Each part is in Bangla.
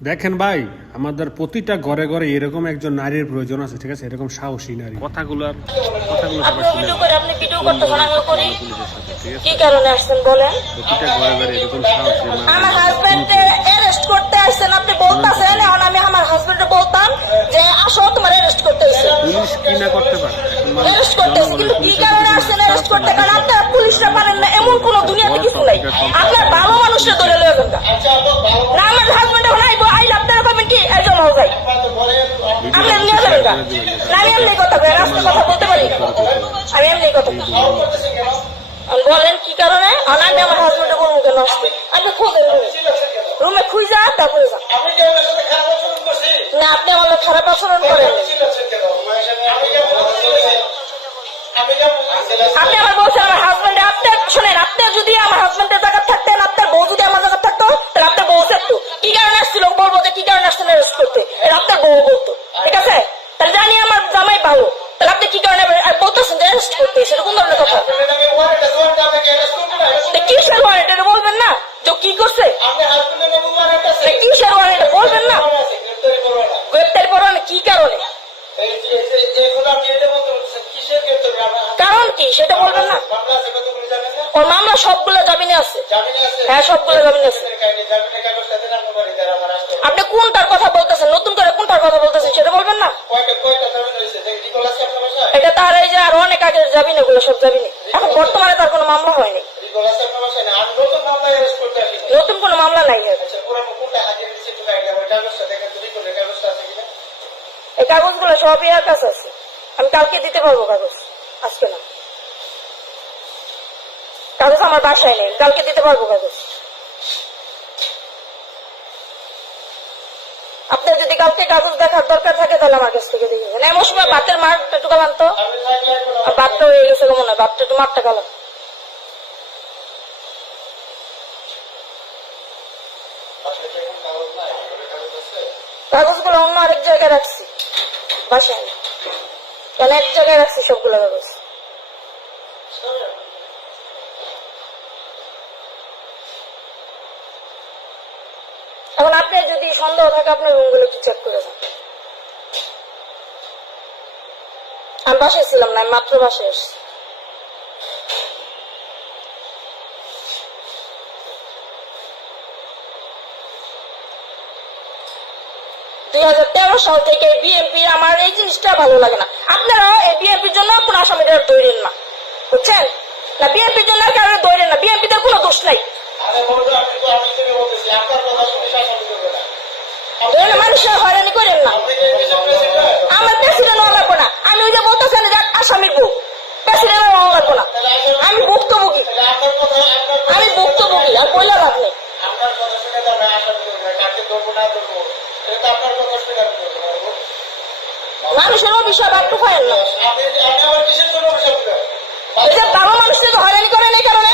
দেখেন ভাই আমাদের প্রতিটা ঘরে ঘরে এরকম একজন নারীর প্রয়োজন আছে ঠিক আছে? এরকম সাহসী নারী। কথাগুলার কথাগুলো সবাই আপনি শুনে ভিডিও করে আপনি ভিডিও করতেছেন আমিও করি পুলিশের সাথে ঠিক আছে? কি কারণে আসছেন বলেন? প্রতিটা ঘরে ঘরে এরকম সাহসী আমার নারী অ্যারেস্ট করতে আসছেন আপনি বলতেছেন এখন আমি আমার হাজবেন্ডে বলতাম যে আসো তোমার অ্যারেস্ট করতে হয়েছে পুলিশ কি না করতে পারে? অ্যারেস্ট করতে কিন্তু কি কারণে আসছেন অ্যারেস্ট করতে? কারণ নাই। আপনার পুলিশরা পারেন না এমন কোন দুনিয়াতে কিছু নাই। আপনার ভালো মানুষের ধরে লয়ে যান। না আমার হাজবেন্ড এখন আইবো আইলে আপনারা পাবেন কি একজন হল ভাই আপনি নিয়ে যাবেন বলেন কি কারণে? আমার আপনি খোঁজেন রুমে খুঁজা, তারপরে না, আপনি আমার খারাপ আচরণ করেন। আপনি আমার বলছেন আমার হাজবেন্ডে আপনি শোনেন, আপনি যদি আমার হাজবেন্ডের জায়গা থাকতেন, আপনার বউ যদি আমার কি? সেটা বলবেন না? ওর মামলা সবগুলো জামিনে আছে। হ্যাঁ সবগুলো জামিনে আছে। আপনি কোনটার কথা বলতেছেন? নতুন করে কোনটার কথা বলতেছেন? সেটা বলবেন না? এটা তার এই যে আরও অনেক আগে জামিন এগুলো সব জামিনে। এখন বর্তমানে তার কোনো মামলা হয়নি। নতুন কোনো মামলা নাই। এই কাগজগুলো সবই আর কাছে আছে। আমি কালকে দিতে পারব কাগজ। আজকে না। কাগজ আমার বাসায় নেই। কালকে দিতে পারব কাগজ আপনার যদি কালকে কাগজ দেখার দরকার থাকে, তাহলে আমার কাছ থেকে দিয়ে দেবেন। এমন সময় বাতের মার একটু কালাম তো। আর বাতটা হয়ে গেছে মনে হয় বাতটা একটু মারটা কালাম কাগজগুলো অন্য আরেক জায়গায় রাখছি। বাসায়। কেন এক জায়গায় রাখছি সবগুলো কাগজ এখন আপনি যদি সন্দেহ থাকে আপনার রুমগুলো একটু চেক করে যান। আমি বাসায় ছিলাম না মাত্র বাসায় এসেছি দুই হাজার তেরো সাল থেকে বিএনপি আমার এই জিনিসটা ভালো লাগে না। আপনারা এই বিএনপির জন্য কোনো আসামিরা দৌড়েন না। বুঝছেন? না বিএনপির জন্য কারণে দৌড়েন না। বিএনপিতে কোনো দোষ নাই। মানুষের হয়রানি করেন না। আমার প্রেসিডেন্ট লাগবো না। আমি ওই যে বলতেছেন যে আসামির বউ। প্রেসিডেন্ট লাগবো না। আমি ভুক্তভোগী। আমি ভুক্তভোগী আর বললে লাভ নেই আপনার কথা শুনে তো আমি না কাকে ধরবো না ধরবো। এটা তো আপনার কথা শুনে আমি ধরবো না বলব। মানুষের বাট্টু খায়েন না। এই যে ভালো মানুষকে হয়রানি করেন এই কারণে?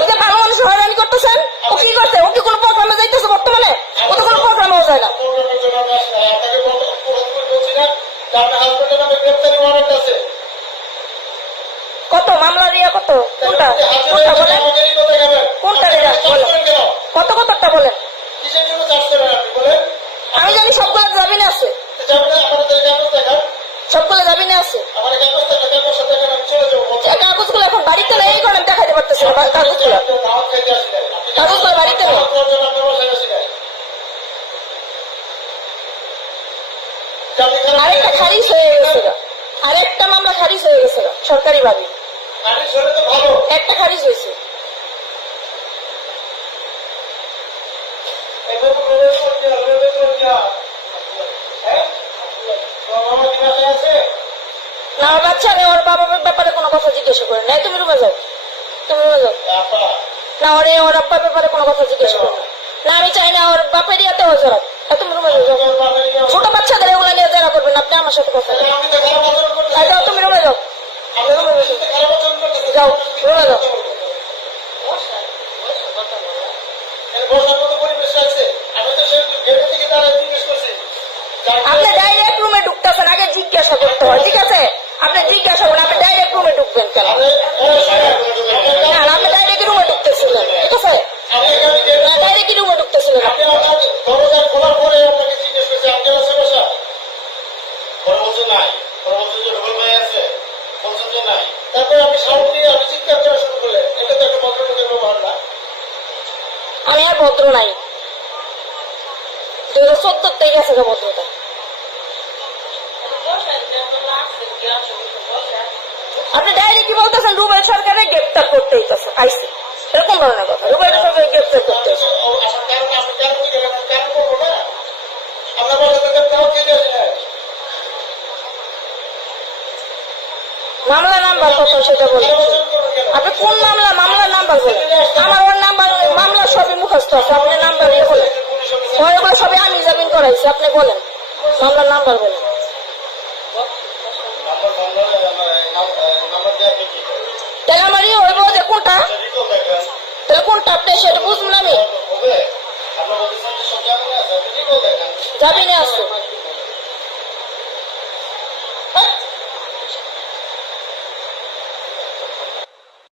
এই যে ভালো মানুষ হয়রানি করতেছেন? ও কি করছে ও কি কোনো প্রোগ্রামে যাইতেছে বর্তমানে ও তো কোনো প্রোগ্রামেও যায় না প্রোগ্রামের জন্য আমি আসি না আপনাকে বল- প্রথমে বলছি না যে আপনার হাজবেন্ডের নামে গ্রেপ্তারি ওয়ারেন্ট আছে কত মামলা দিয়া কত কোনটা কোনটা বলেন আমাকে এই কথা খাবেন কোনটা দিয়া বলেন কত কতটা বলেন কিসের জন্য চার্জ করেন আপনি বলেন আমি জানি সবগুলো জামিনে আছে যাবেন আমাদের কাগজ দেখান সবগুলো জামিনে আছে আমার কাগজ দেখা কাগজ সাথে দেখান আমি চলে যাব এই কাগজগুলো এখন বাড়িতে নেই এই কারণে দেখাতে পারতেছি না বা- কাগজগুলো দাওয়াত খাইতে আসি নাই আপনি কাগজগুলো বাড়িতে নেই দাওয়াত করার জন্য আপনার বাসায় আসি নাই আপনি খারাপ আরেকটা খারিজ হয়ে গেছে আরেকটা মামলা খারিজ হয়ে গেছে সরকারি ভাবে একটা খারিজ হয়েছে। হ্যাঁ? না আমার বাচ্চা আমি ওর বাবার ব্যাপারে কোনো কথা জিজ্ঞাসা করি না তুমি রুমে যাও। তুমি রুমে যাও। না ওরে ওর আব্বার ব্যাপারে কোনো কথা জিজ্ঞাসা করি না আমি চাই না ওর বাপের ইয়াতে ও ছোট বাচ্চাদের এগুলো নিয়ে যারা করবেন, আপনি আমার সাথে কথা যাও, তুমি রুমে যাও। যাও, রুমে যাও। আমি তো সেই গেটের দিকে তারা জিজ্ঞেস করছি? আমি আর ভদ্র নাই। দুই হাজার চোদ্দোর থেকে গা ভদ্রতা। আপনি ডাইরেক্ট কি বলতেছেন? রুবেল সরকারের গ্রেপ্তার করতে হইতেছে। আইসি। এরকম ধরনের কথা। রুবেল সরকারের গ্রেপ্তার করতে আসলেন মামলা নাম্বার কত সেটা বলেন। আপনি কোন মামলা মামলার নাম্বার বলেন? আমার ওর নাম্বার মামলা সবই মুখস্থ আছে আপনি নাম্বার ইয়ে বলেন। ওইগুলো সবই আমি জামিন করাইছি আপনি বলেন। মামলার নাম্বার বলেন। তাহলে আমার ইয়ে হইব যে কোনটা? তাহলে কোনটা আপনি সেটা বুঝুন না আমি। হবে। আপনার